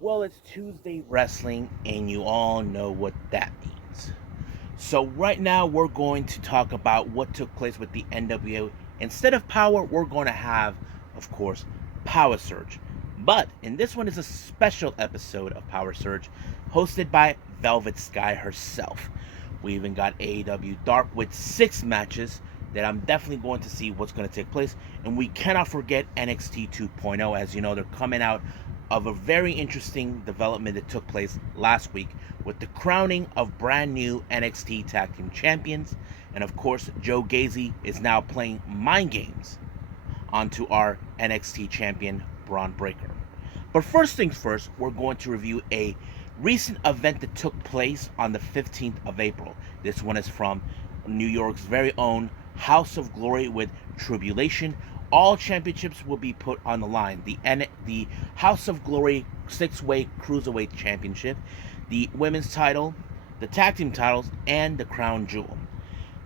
Well, it's Tuesday Wrestling, and you all know what that means. So, right now, we're going to talk about what took place with the NWA. Instead of Power, we're going to have, of course, PowerrrSurge. But in this one is a special episode of PowerrrSurge hosted by Velvet Sky herself. We even got AEW Dark with 6 matches that I'm definitely going to see what's going to take place. And we cannot forget NXT 2.0. As you know, they're coming out of a very interesting development that took place last week with the crowning of brand new NXT Tag Team Champions. And of course, Joe Gacy is now playing mind games onto our NXT champion, Bron Breakker. But first things first, we're going to review a recent event that took place on the 15th of April. This one is from New York's very own House of Glory with Tribulation. All championships will be put on the line. The House of Glory 6-way Cruiserweight Championship, the women's title, the tag team titles, and the crown jewel.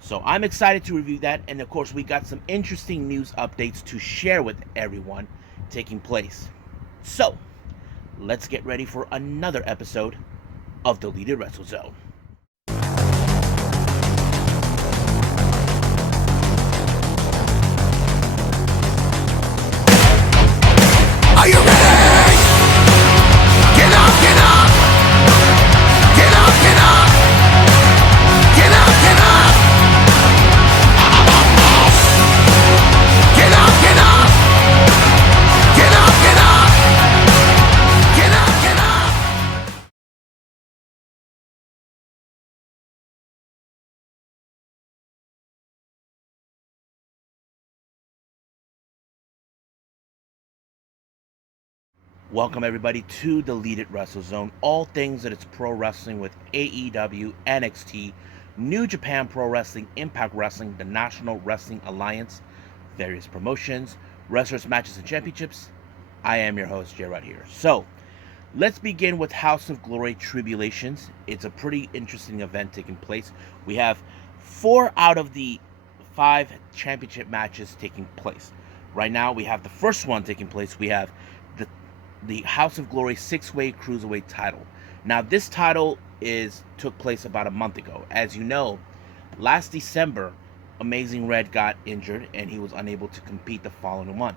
So I'm excited to review that, and of course we got some interesting news updates to share with everyone taking place. So, let's get ready for another episode of Deleted WrestleZone. Are you ready? Get up, get up! Get up, get up! Get up, get up! Get up, get up! Get up, get up! Get up, get up! Welcome everybody to Deleted WrestleZone. All things that it's pro wrestling with AEW, NXT, New Japan Pro Wrestling, Impact Wrestling, the National Wrestling Alliance, various promotions, wrestlers, matches, and championships. I am your host, Jay, right here. So, let's begin with House of Glory Tribulations. It's a pretty interesting event taking place. We have 4 out of the 5 championship matches taking place. Right now, we have the first one taking place. We have the House of Glory 6-way Cruiserweight title. Now, this title took place about a month ago. As you know, last December, Amazing Red got injured and he was unable to compete the following month.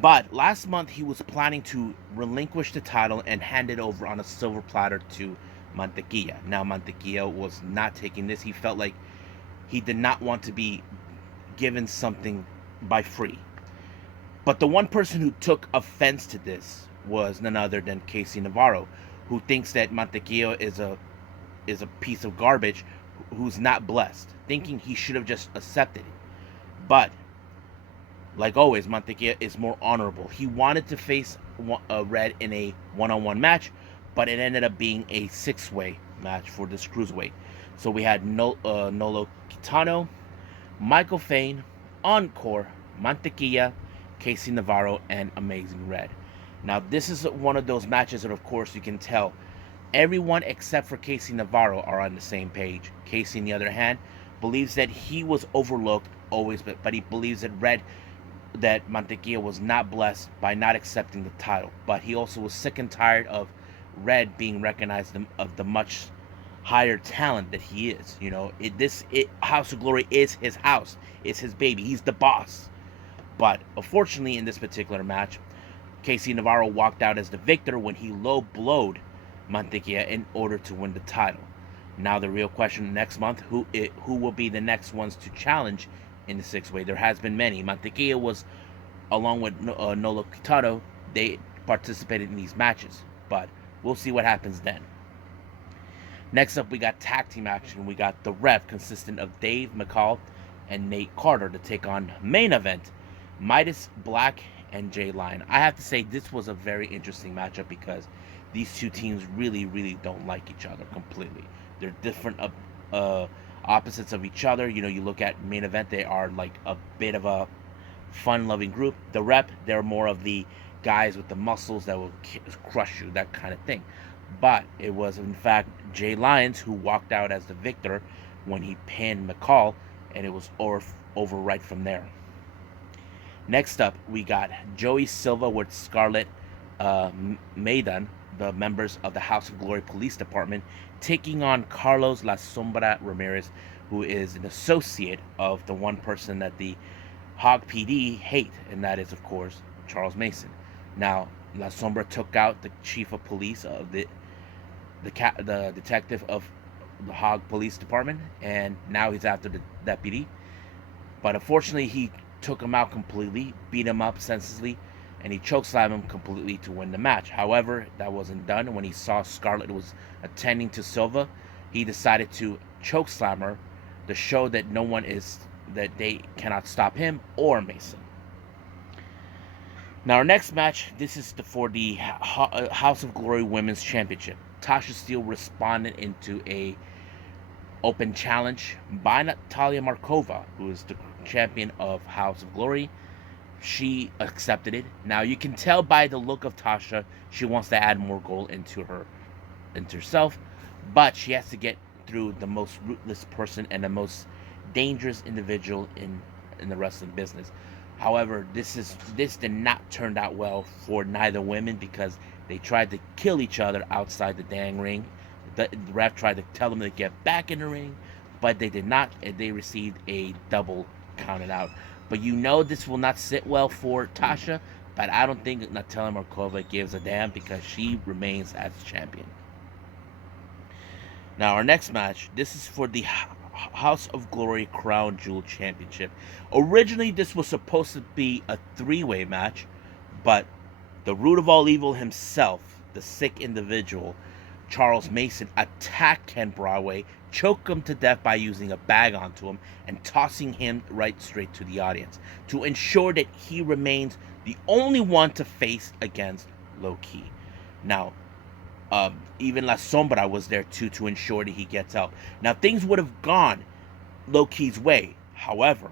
But last month, he was planning to relinquish the title and hand it over on a silver platter to Mantequilla. Now, Mantequilla was not taking this. He felt like he did not want to be given something by free. But the one person who took offense to this was none other than Kacy Catanzaro, who thinks that Mantequilla is a piece of garbage who's not blessed, thinking he should have just accepted it. But like always, Mantequilla is more honorable. He wanted to face Red in a one-on-one match, but it ended up being a 6-way match for this cruiserweight. So we had Nolo Quintano, Michael Fane, Encore, Mantequilla, Kacy Catanzaro, and Amazing Red. Now, this is one of those matches that, of course, you can tell everyone except for Kacy Catanzaro are on the same page. Kacy, on the other hand, believes that he was overlooked always, but he believes that Mantequilla was not blessed by not accepting the title. But he also was sick and tired of Red being recognized of the much higher talent that he is. You know, House of Glory is his house. It's his baby. He's the boss. But unfortunately, in this particular match, Kacy Catanzaro walked out as the victor when he low-blowed Mantequilla in order to win the title. Now the real question next month, who will be the next ones to challenge in the 6-way? There has been many. Mantequilla was, along with Nolo Quintano, they participated in these matches. But we'll see what happens then. Next up, we got tag team action. We got the Rev, consistent of Dave McCall and Nate Carter, to take on main event Midas Black and Jay Lyon. I have to say, this was a very interesting matchup because these two teams really, really don't like each other completely. They're different opposites of each other. You know, you look at main event, they are like a bit of a fun-loving group. The Rep, they're more of the guys with the muscles that will crush you, that kind of thing. But it was, in fact, Jay Lyons who walked out as the victor when he pinned McCall, and it was over right from there. Next up, we got Joey Silva with Scarlett Maiden, the members of the House of Glory Police Department, taking on Carlos La Sombra Ramirez, who is an associate of the one person that the HOG PD hate, and that is, of course, Charles Mason. Now, La Sombra took out the chief of police of the detective of the HOG Police Department, and now he's after the deputy. But unfortunately, he took him out completely, beat him up senselessly, and he chokeslammed him completely to win the match. However, that wasn't done. When he saw Scarlett was attending to Silva, he decided to chokeslam her to show that that they cannot stop him or Mason. Now, our next match, this is for the House of Glory Women's Championship. Tasha Steele responded into a open challenge by Natalia Markova, who is the champion of House of Glory. She accepted it. Now, you can tell by the look of Tasha, she wants to add more gold into herself, but she has to get through the most ruthless person and the most dangerous individual in the wrestling business. However, this did not turn out well for neither women, because they tried to kill each other outside the dang ring. The ref tried to tell them to get back in the ring, but they did not, and they received a double counted out. But you know this will not sit well for Tasha, but I don't think Natalia Markova gives a damn, because she remains as champion. Now, our next match, this is for the House of Glory Crown Jewel Championship. Originally, this was supposed to be a three-way match, but the root of all evil himself, the sick individual, Charles Mason, attacked Ken Broadway, choked him to death by using a bag onto him, and tossing him right straight to the audience to ensure that he remains the only one to face against Low Ki. Now, even La Sombra was there too to ensure that he gets out. Now, things would have gone Low Ki's way. However,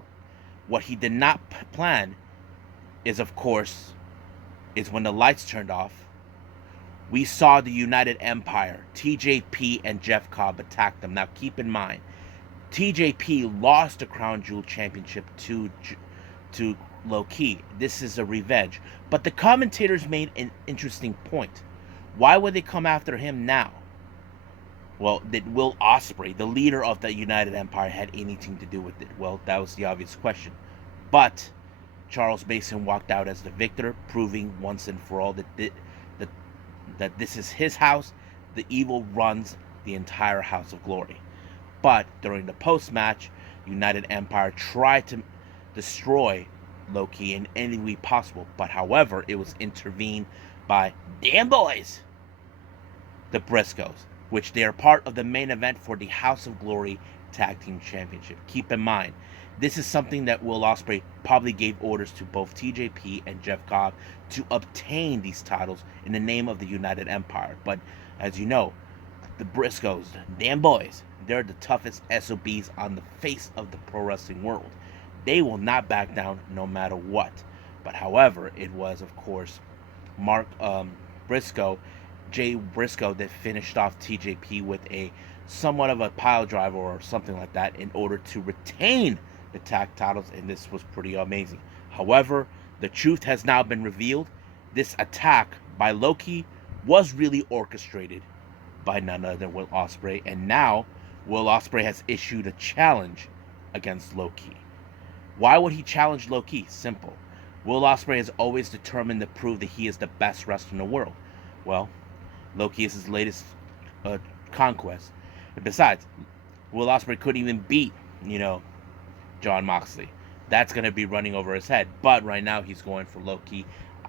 what he did not plan is, of course, is when the lights turned off, we saw the United Empire, TJP and Jeff Cobb, attack them. Now, keep in mind, TJP lost the Crown Jewel Championship to Low Ki. This is a revenge. But the commentators made an interesting point. Why would they come after him now? Well, did Will Ospreay, the leader of the United Empire, had anything to do with it? Well, that was the obvious question. But Charles Mason walked out as the victor, proving once and for all that this is his house. The evil runs the entire House of Glory. But during the post-match, United Empire tried to destroy Low Ki in any way possible. But however, it was intervened by damn boys, the Briscoes, which they are part of the main event for the House of Glory Tag Team Championship. Keep in mind, this is something that Will Ospreay probably gave orders to both TJP and Jeff Cobb to obtain these titles in the name of the United Empire. But as you know, the Briscoes, damn boys, they're the toughest SOBs on the face of the pro wrestling world. They will not back down no matter what. But however, it was, of course, Mark Briscoe, Jay Briscoe, that finished off TJP with a somewhat of a pile driver or something like that in order to retain the tag titles, and this was pretty amazing. However, the truth has now been revealed. This attack by Low Ki was really orchestrated by none other than Will Ospreay, and now Will Ospreay has issued a challenge against Low Ki. Why would he challenge Low Ki? Simple. Will Ospreay is always determined to prove that he is the best wrestler in the world. Well, Low Ki is his latest conquest. And besides, Will Ospreay couldn't even beat, Jon Moxley. That's going to be running over his head. But right now, he's going for Low Ki.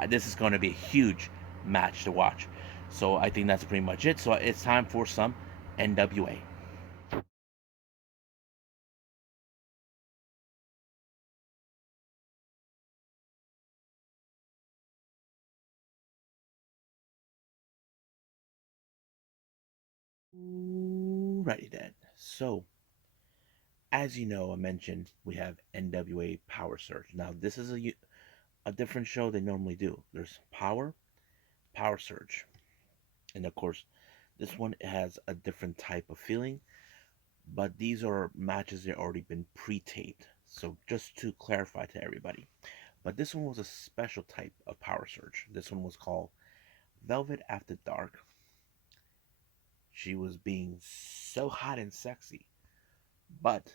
This is going to be a huge match to watch. So I think that's pretty much it. So it's time for some NWA. Righty then. So, as you know, I mentioned we have NWA PowerrrSurge. Now, this is a different show they normally do. There's PowerrrSurge, and of course, this one has a different type of feeling. But these are matches that already been pre-taped. So just to clarify to everybody, but this one was a special type of PowerrrSurge. This one was called Velvet After Dark, she was being so hot and sexy. But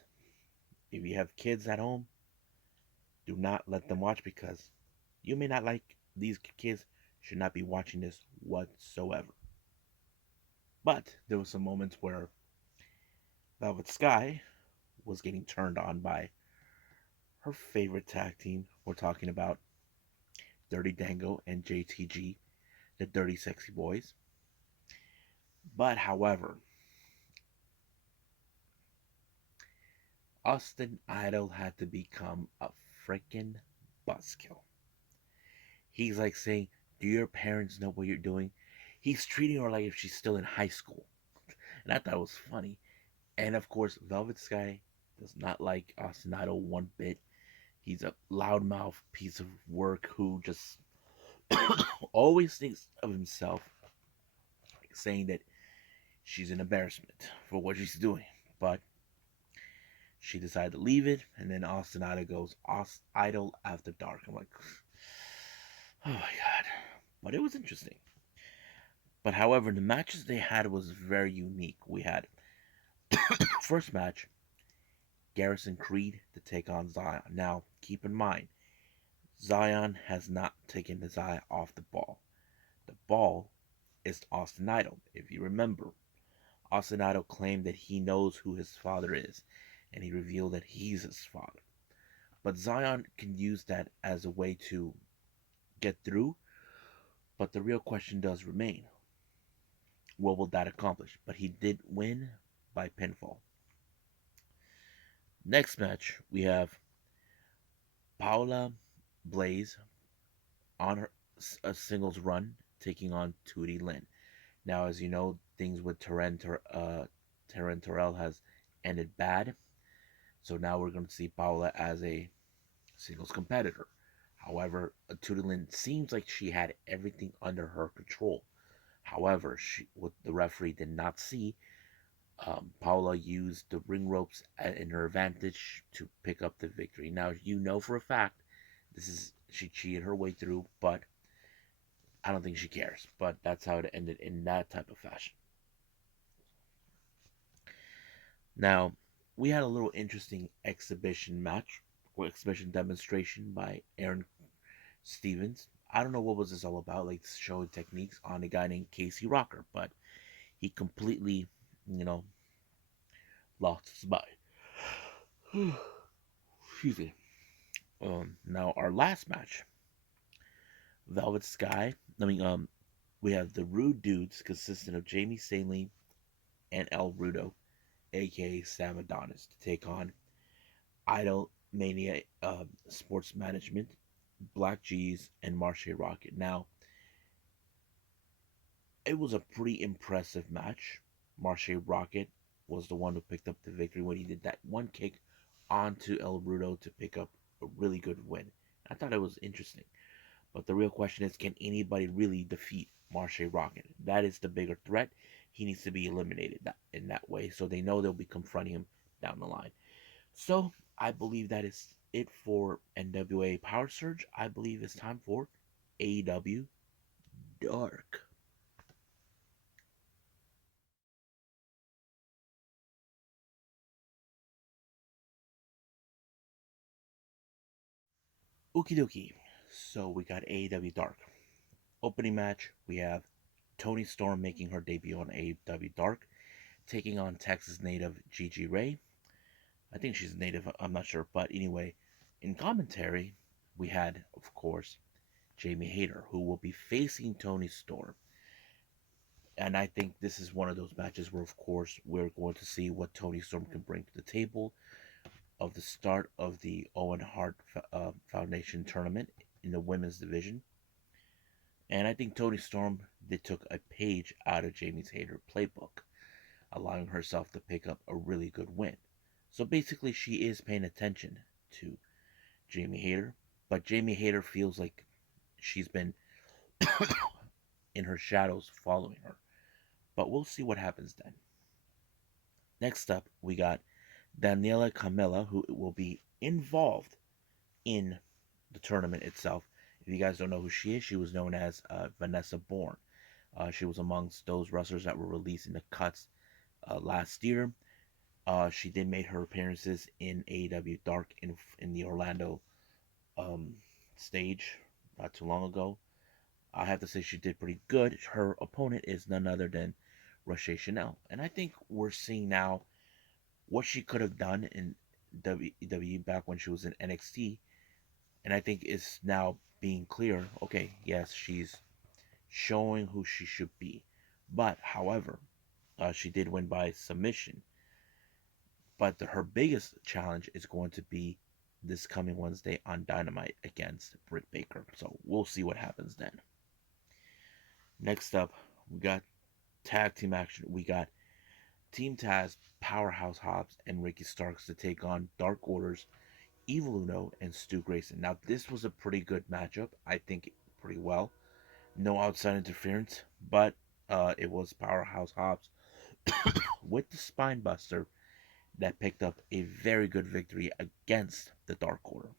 if you have kids at home, do not let them watch because you may not like these kids should not be watching this whatsoever. But there were some moments where Velvet Sky was getting turned on by her favorite tag team. We're talking about Dirty Dango and JTG, the Dirty Sexy Boys. But however, Austin Idol had to become a freaking buzzkill. He's like saying, "Do your parents know what you're doing?" He's treating her like if she's still in high school. And I thought it was funny. And of course, Velvet Sky does not like Austin Idol one bit. He's a loudmouth piece of work who just always thinks of himself, saying that she's an embarrassment for what she's doing. But she decided to leave it, and then Austin Idol goes Idol After Dark. I'm like, oh my god. But it was interesting. But however, the matches they had was very unique. We had first match, Garrison Creed to take on Zion. Now, keep in mind, Zion has not taken his eye off the ball. The ball is Austin Idol. If you remember, Austin Idol claimed that he knows who his father is, and he revealed that he's his father. But Zion can use that as a way to get through, but the real question does remain. What will that accomplish? But he did win by pinfall. Next match, we have Paula Blaze on a singles run taking on Tootie Lynn. Now, as you know, things with Taryn Terrell has ended bad. So now we're going to see Paula as a singles competitor. However, Tootie Lynn seems like she had everything under her control. However, what the referee did not see, Paula used the ring ropes in her advantage to pick up the victory. Now, you know for a fact she cheated her way through, but I don't think she cares. But that's how it ended in that type of fashion. Now, we had a little interesting exhibition match or exhibition demonstration by Aaron Stevens. I don't know what was this all about, like showing techniques on a guy named Casey Rocker, but he completely, you know, lost his mind. Excuse me. Now our last match, Velvet Sky. We have the Rude Dudes, consisting of Jamie Saline and El Rudo, aka Sam Adonis, to take on Idol Mania Sports Management, Black G's, and Marche Rocket. Now, it was a pretty impressive match. Marche Rocket was the one who picked up the victory when he did that one kick onto El Rudo to pick up a really good win. I thought it was interesting. But the real question is, can anybody really defeat Marche Rocket? That is the bigger threat. He needs to be eliminated in that way, so they know they'll be confronting him down the line. So I believe that is it for NWA PowerrrSurge. I believe it's time for AEW Dark. Okie dokie. So we got AEW Dark. Opening match, we have Toni Storm making her debut on AEW Dark, taking on Texas native Gigi Ray. I think she's native, I'm not sure. But anyway, in commentary, we had, of course, Jamie Hayter, who will be facing Toni Storm. And I think this is one of those matches where, of course, we're going to see what Toni Storm can bring to the table of the start of the Owen Hart Foundation tournament in the women's division. And I think Toni Storm, they took a page out of Jamie's Hayter playbook, allowing herself to pick up a really good win. So basically, she is paying attention to Jamie Hayter, but Jamie Hayter feels like she's been in her shadows following her. But we'll see what happens then. Next up, we got Daniela Camilla, who will be involved in the tournament itself. If you guys don't know who she is, she was known as Vanessa Bourne. She was amongst those wrestlers that were released in the cuts last year. She did make her appearances in AEW Dark in the Orlando um, stage not too long ago. I have to say she did pretty good. Her opponent is none other than Roche Chanel, and I think we're seeing now what she could have done in WWE back when she was in NXT, and I think it's now being clear. Okay, yes, she's showing who she should be, but however, she did win by submission. But her biggest challenge is going to be this coming Wednesday on Dynamite against Britt Baker. So we'll see what happens then. Next up, we got tag team action. We got Team Taz, Powerhouse Hobbs, and Ricky Starks to take on Dark Order's Evil Uno and Stu Grayson. Now, this was a pretty good matchup. I think pretty well. No outside interference, but it was Powerhouse Hobbs with the spine buster that picked up a very good victory against the Dark Order.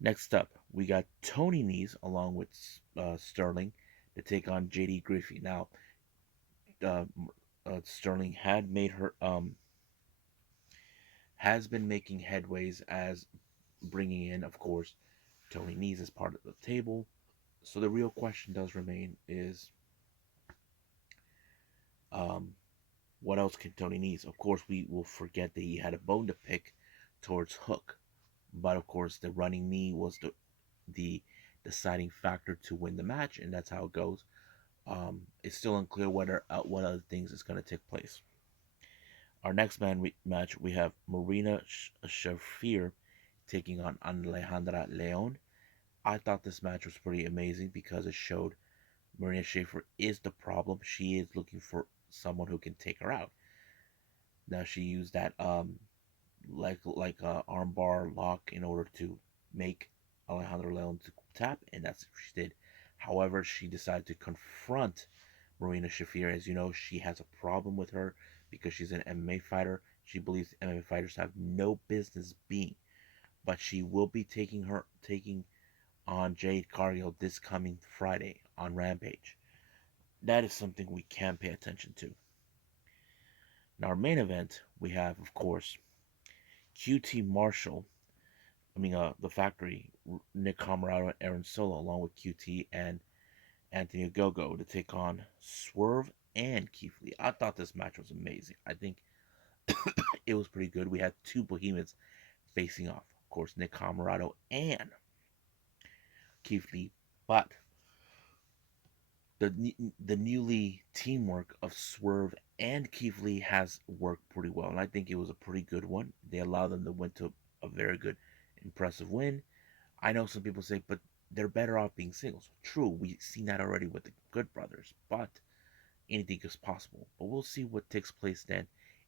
Next up, we got Tony Nese along with Sterling to take on JD Griffey. Now, uh, Sterling had made her has been making headways as bringing in, of course, Tony Nese as part of the table. So the real question does remain is, um, what else can Tony Nese? Of course, we will forget that he had a bone to pick towards Hook, but of course, the running knee was the deciding factor to win the match, and that's how it goes. It's still unclear whether what other things is going to take place. Our next match, we have Marina Shafir taking on Alejandra Leon. I thought this match was pretty amazing because it showed Marina Shafir is the problem. She is looking for someone who can take her out. Now she used that like a armbar lock in order to make Alejandra Leon to tap, and that's what she did. However, she decided to confront Marina Shafir. As you know, she has a problem with her because she's an MMA fighter. She believes MMA fighters have no business being, but she will be taking on Jade Cargill this coming Friday on Rampage. That is something we can pay attention to. In our main event, we have, of course, QT Marshall. The Factory, Nick Comoroto, and Aaron Solo, along with QT and Anthony Ogogo to take on Swerve and Keith Lee. I thought this match was amazing. I think it was pretty good. We had two behemoths facing off. Of course, Nick Comoroto and Keith Lee. But the newly teamwork of Swerve and Keith Lee has worked pretty well, and I think it was a pretty good one. They allowed them to win to a very good, impressive win. I know some people say, but they're better off being singles. True, we've seen that already with the Good Brothers, but anything is possible. But we'll see what takes place then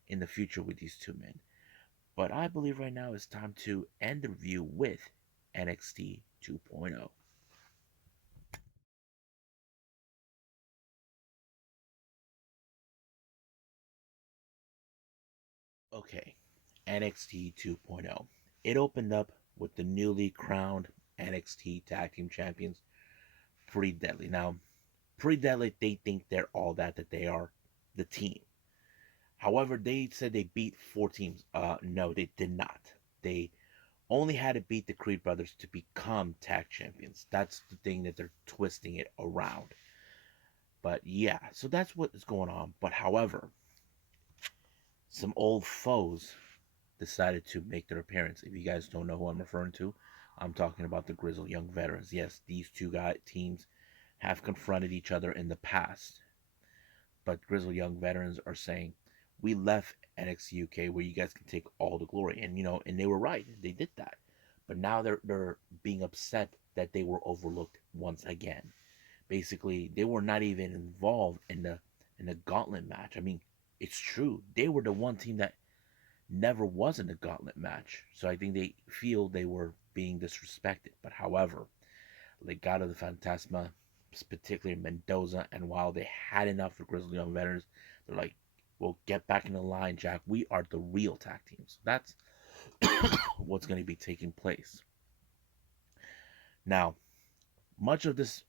in the future with these two men. But I believe right now it's time to end the review with NXT 2.0. Okay, NXT 2.0. It opened up with the newly crowned NXT Tag Team Champions, Pretty Deadly. Now, Pretty Deadly, they think they're all that they are the team. However, they said they beat four teams. No, they did not. They only had to beat the Creed brothers to become tag champions. That's the thing that they're twisting it around. But yeah, so that's what is going on. But however, some old foes decided to make their appearance. If you guys don't know who I'm referring to, I'm talking about the Grizzled Young Veterans. Yes, these two teams have confronted each other in the past, but Grizzled Young Veterans are saying, we left NXT UK where you guys can take all the glory. And and they were right. They did that. But now they're being upset that they were overlooked once again. Basically, they were not even involved in the gauntlet match. I mean, it's true. They were the one team that never was in a gauntlet match. So I think they feel they were being disrespected. But however, Legado de Fantasma, particularly Mendoza, and while they had enough for Grizzled Young Veterans, they're like, well, get back in the line, Jack. We are the real tag teams. That's what's going to be taking place. Now, much of this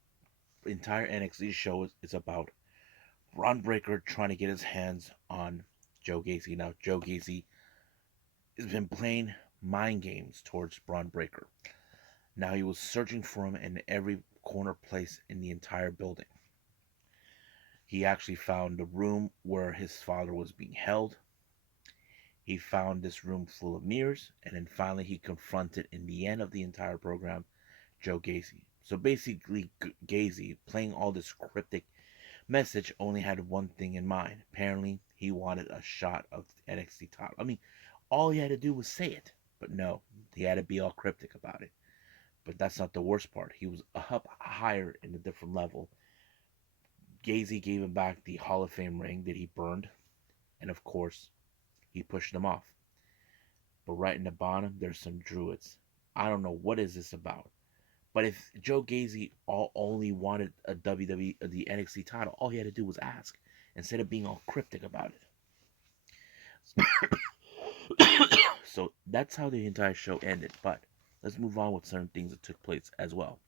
entire NXT show is about Bron Breakker trying to get his hands on Joe Gacy. Now, Joe Gacy has been playing mind games towards Bron Breakker. Now, he was searching for him in every corner place in the entire building. He actually found the room where his father was being held. He found this room full of mirrors, and then finally he confronted, in the end of the entire program, Joe Gacy. So basically, Gacy, playing all this cryptic message, only had one thing in mind. Apparently, he wanted a shot of the NXT title. I mean, all he had to do was say it, but no, he had to be all cryptic about it. But that's not the worst part. He was up higher in a different level. Gacy gave him back the Hall of Fame ring that he burned, and of course, he pushed him off. But right in the bottom, there's some druids. I don't know what is this about. But if Joe Gacy only wanted a WWE, the NXT title, all he had to do was ask instead of being all cryptic about it. So that's how the entire show ended. But let's move on with certain things that took place as well.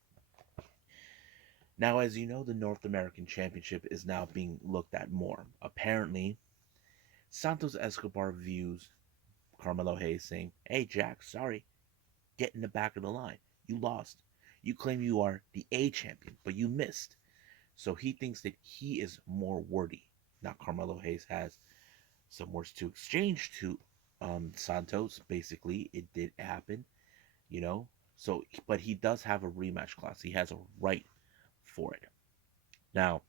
Now, as you know, the North American Championship is now being looked at more. Apparently, Santos Escobar views Carmelo Hayes saying, "Hey, Jack, sorry, get in the back of the line. You lost. You claim you are the A champion, but you missed." So he thinks that he is more worthy. Now, Carmelo Hayes has some words to exchange to Santos. Basically, it did happen, you know. So, but he does have a rematch clause. He has a right for it. Now,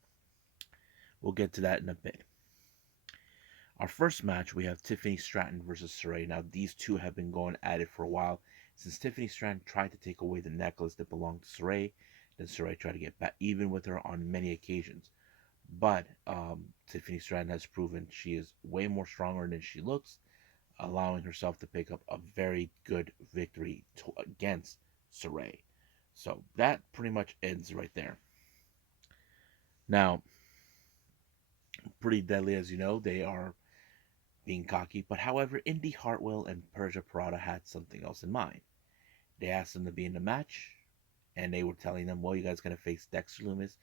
we'll get to that in a bit. Our first match, we have Tiffany Stratton versus Sarray. Now, these two have been going at it for a while. Since Tiffany Stratton tried to take away the necklace that belonged to Sarray, then Sarray tried to get back even with her on many occasions. But Tiffany Stratton has proven she is way more stronger than she looks, allowing herself to pick up a very good victory against Sarray. So that pretty much ends right there. Now, Pretty Deadly, as you know, they are being cocky, but however, Indy Hartwell and Persia Pirotta had something else in mind. They asked them to be in the match, and they were telling them, well, you guys going to face Dexter Lumis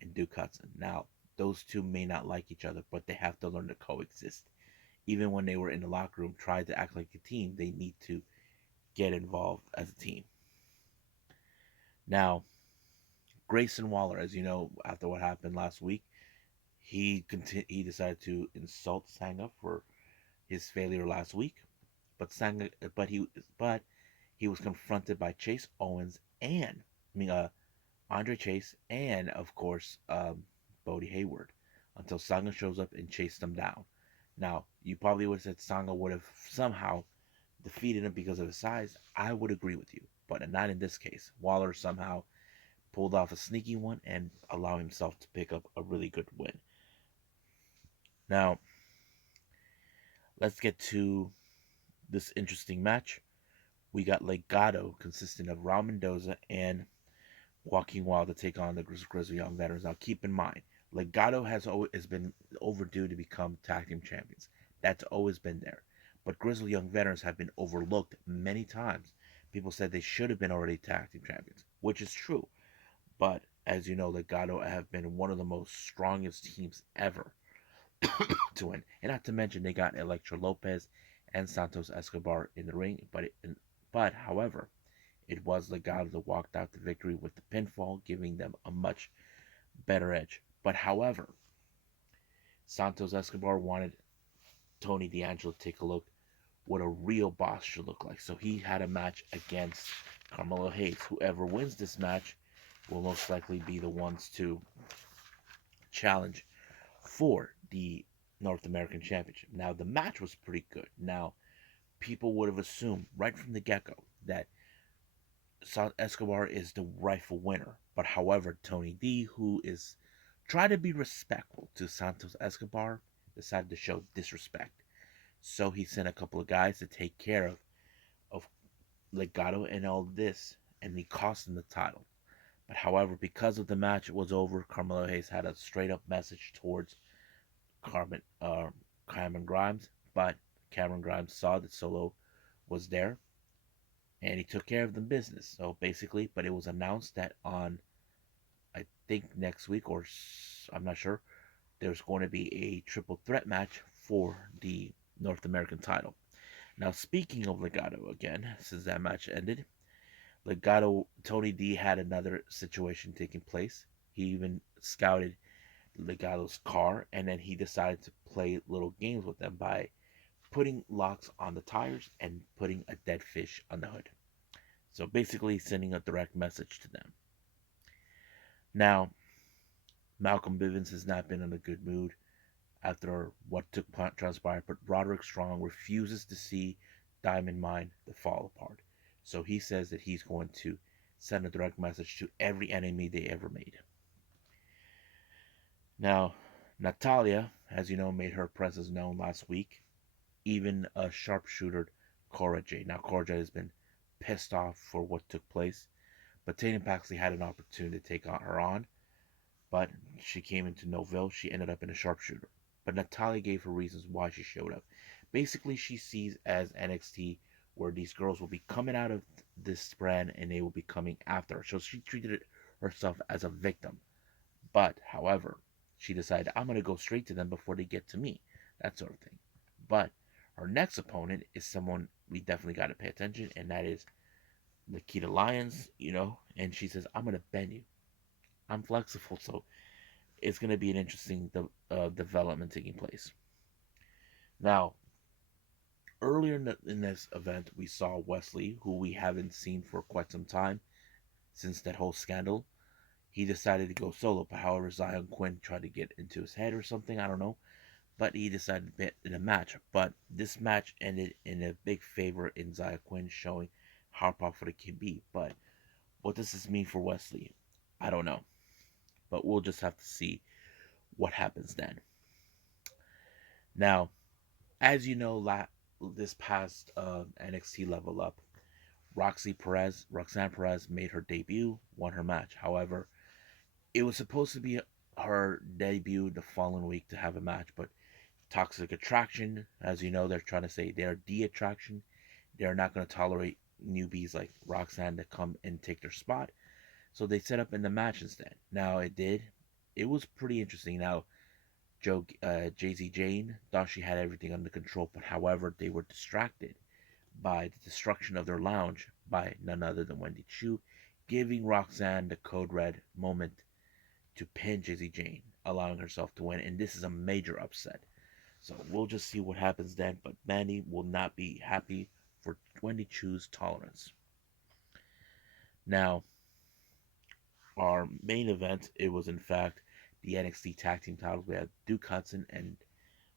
and Duke Hudson. Now, those two may not like each other, but they have to learn to coexist. Even when they were in the locker room, tried to act like a team, they need to get involved as a team. Now, Grayson Waller, as you know, after what happened last week, he decided to insult Sanga for his failure last week, but Sanga, but he was confronted by Chase Owens and Andre Chase and of course Bodie Hayward until Sanga shows up and chased them down. Now you probably would have said Sanga would have somehow defeated him because of his size. I would agree with you, but not in this case. Waller somehow pulled off a sneaky one and allowed himself to pick up a really good win. Now let's get to this interesting match. We got Legado consisting of Raul Mendoza and Joaquin Wild to take on the Grizzly Young Veterans. Now, keep in mind, Legado has been overdue to become tag team champions. That's always been there. But Grizzly Young Veterans have been overlooked many times. People said they should have been already tag team champions, which is true. But as you know, Legado have been one of the most strongest teams ever to win. And not to mention, they got Electra Lopez and Santos Escobar in the ring. But however, it was Legado that walked out the victory with the pinfall, giving them a much better edge. But however, Santos Escobar wanted Tony D'Angelo to take a look what a real boss should look like. So he had a match against Carmelo Hayes. Whoever wins this match will most likely be the ones to challenge for the North American Championship. Now, the match was pretty good. Now, people would have assumed right from the get-go that Escobar is the rightful winner. But however, Tony D, who is trying to be respectful to Santos Escobar, decided to show disrespect. So he sent a couple of guys to take care of Legado and all this, and he cost him the title. But however, because of the match was over, Carmelo Hayes had a straight up message towards Cameron Grimes, but Cameron Grimes saw that Solo was there, and he took care of the business. So basically, but it was announced that on, I think next week, or I'm not sure, there's going to be a triple threat match for the North American title. Now, speaking of Legado again, since that match ended, Legado Tony D had another situation taking place. He even scouted Legado's car, and then he decided to play little games with them by putting locks on the tires and putting a dead fish on the hood. So basically, sending a direct message to them. Now, Malcolm Bivens has not been in a good mood after what transpired, but Roderick Strong refuses to see Diamond Mine to fall apart. So he says that he's going to send a direct message to every enemy they ever made. Now, Natalia, as you know, made her presence known last week. Even a sharpshooter, Cora Jade. Now, Cora Jade has been pissed off for what took place, but Tatum Paxley had an opportunity to take her on, but she came into Noville. She ended up in a sharpshooter. But Natalia gave her reasons why she showed up. Basically, she sees as NXT where these girls will be coming out of this brand and they will be coming after her. So she treated it herself as a victim. But, however, she decided, I'm going to go straight to them before they get to me. That sort of thing. But her next opponent is someone we definitely got to pay attention, and that is Nikita Lyons, and she says, I'm going to bend you. I'm flexible, so it's going to be an interesting development taking place. Now, earlier in this event, we saw Wesley, who we haven't seen for quite some time since that whole scandal. He decided to go solo, but however, Zion Quinn tried to get into his head or something, I don't know. But he decided to bet in a match. But this match ended in a big favor in Zion Quinn, showing how powerful it can be. But what does this mean for Wesley? I don't know. But we'll just have to see what happens then. Now, as you know, this past NXT Level Up, Roxanne Perez made her debut, won her match. However, it was supposed to be her debut the following week to have a match, but Toxic Attraction, as you know, they're trying to say they're de-attraction. They're not going to tolerate newbies like Roxanne to come and take their spot. So they set up in the match instead. Now it did. It was pretty interesting. Now Jay-Z Jane thought she had everything under control, but however, they were distracted by the destruction of their lounge by none other than Wendy Chu, giving Roxanne the code red moment to pin Jay-Z Jane, allowing herself to win. And this is a major upset. So we'll just see what happens then. But Mandy will not be happy for Wendy Chu's tolerance. Now, our main event, it was in fact the NXT Tag Team titles. We had Duke Hudson and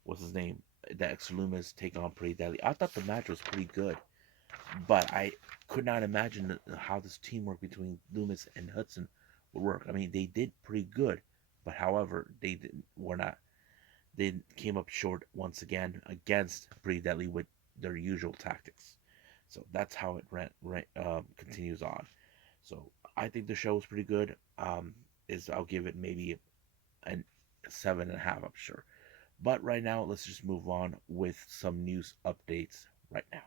what's his name, Dexter Lumis take on Pretty Deadly. I thought the match was pretty good, but I could not imagine how this teamwork between Lumis and Hudson would work. I mean, they did pretty good, but however, were not. They came up short once again against Pretty Deadly with their usual tactics. So that's how it continues on. So I think the show was pretty good. I'll give it maybe a 7.5, I'm sure. But right now, let's just move on with some news updates right now.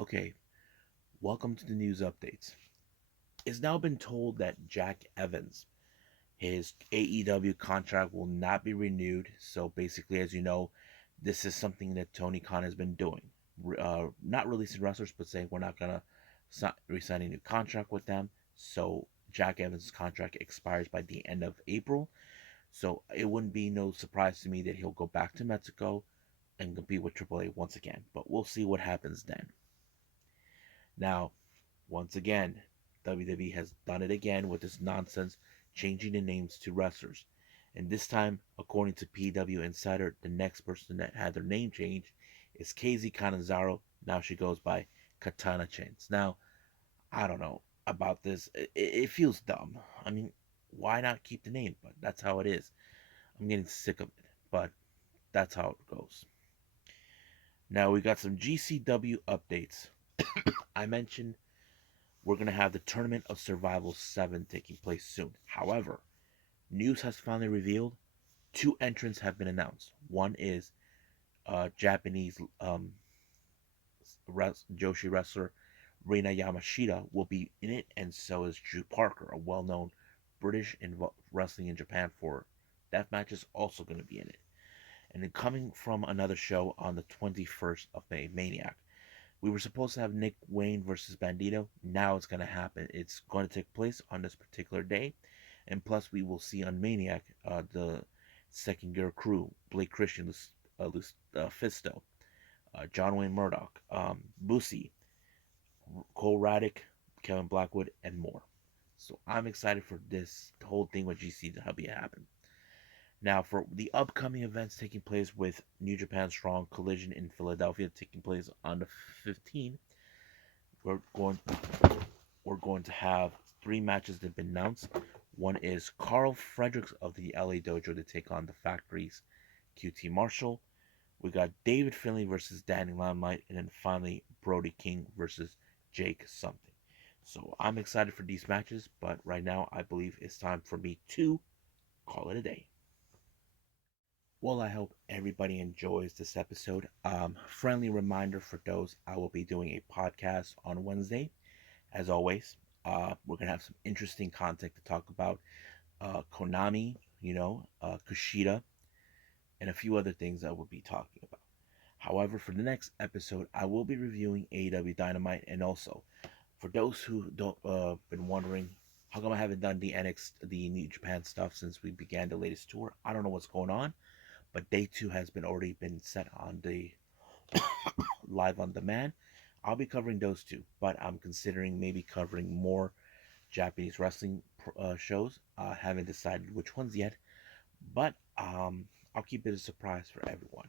Okay, welcome to the news updates. It's now been told that Jack Evans, his AEW contract will not be renewed. So basically, as you know, this is something that Tony Khan has been doing. Not releasing wrestlers, but saying we're not going to re-sign a new contract with them. So Jack Evans' contract expires by the end of April. So it wouldn't be no surprise to me that he'll go back to Mexico and compete with AAA once again. But we'll see what happens then. Now, once again, WWE has done it again with this nonsense, changing the names to wrestlers. And this time, according to PW Insider, the next person that had their name changed is Kacy Catanzaro. Now she goes by Katana Chains. Now, I don't know about this. It feels dumb. I mean, why not keep the name? But that's how it is. I'm getting sick of it. But that's how it goes. Now, we got some GCW updates. I mentioned we're going to have the Tournament of Survival 7 taking place soon. However, news has finally revealed two entrants have been announced. One is Japanese Joshi wrestler Reina Yamashita will be in it, and so is Drew Parker, a well-known British wrestling in Japan for death matches, also going to be in it. And then coming from another show on the 21st of May, Maniac. We were supposed to have Nick Wayne versus Bandito. Now it's going to happen. It's going to take place on this particular day. And plus, we will see on Maniac the second gear crew, Blake Christian, Fisto, John Wayne Murdoch, Bussy, Cole Raddick, Kevin Blackwood, and more. So I'm excited for this whole thing with GC to help happen. Now, for the upcoming events taking place with New Japan Strong Collision in Philadelphia, taking place on the 15th, we're going to have three matches that have been announced. One is Carl Fredericks of the LA Dojo to take on the Factory's QT Marshall. We got David Finlay versus Danny Limelight, and then finally Brody King versus Jake something. So I'm excited for these matches, but right now I believe it's time for me to call it a day. Well, I hope everybody enjoys this episode. Friendly reminder for those, I will be doing a podcast on Wednesday. As always, we're going to have some interesting content to talk about. Konami, Kushida, and a few other things I will be talking about. However, for the next episode, I will be reviewing AEW Dynamite, and also, for those who don't been wondering, how come I haven't done the New Japan stuff since we began the latest tour? I don't know what's going on, but day 2 has already been set on the live on demand. I'll be covering those two, but I'm considering maybe covering more Japanese wrestling shows. I haven't decided which ones yet, but I'll keep it a surprise for everyone.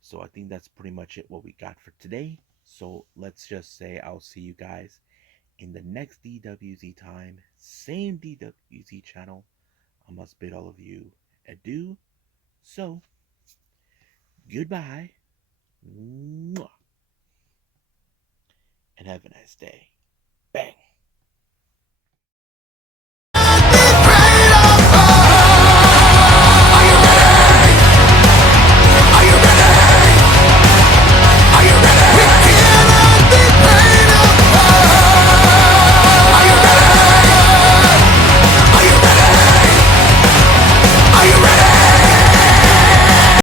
So I think that's pretty much it what we got for today. So let's just say I'll see you guys in the next DWZ time, same DWZ channel. I must bid all of you adieu. So goodbye, and have a nice day.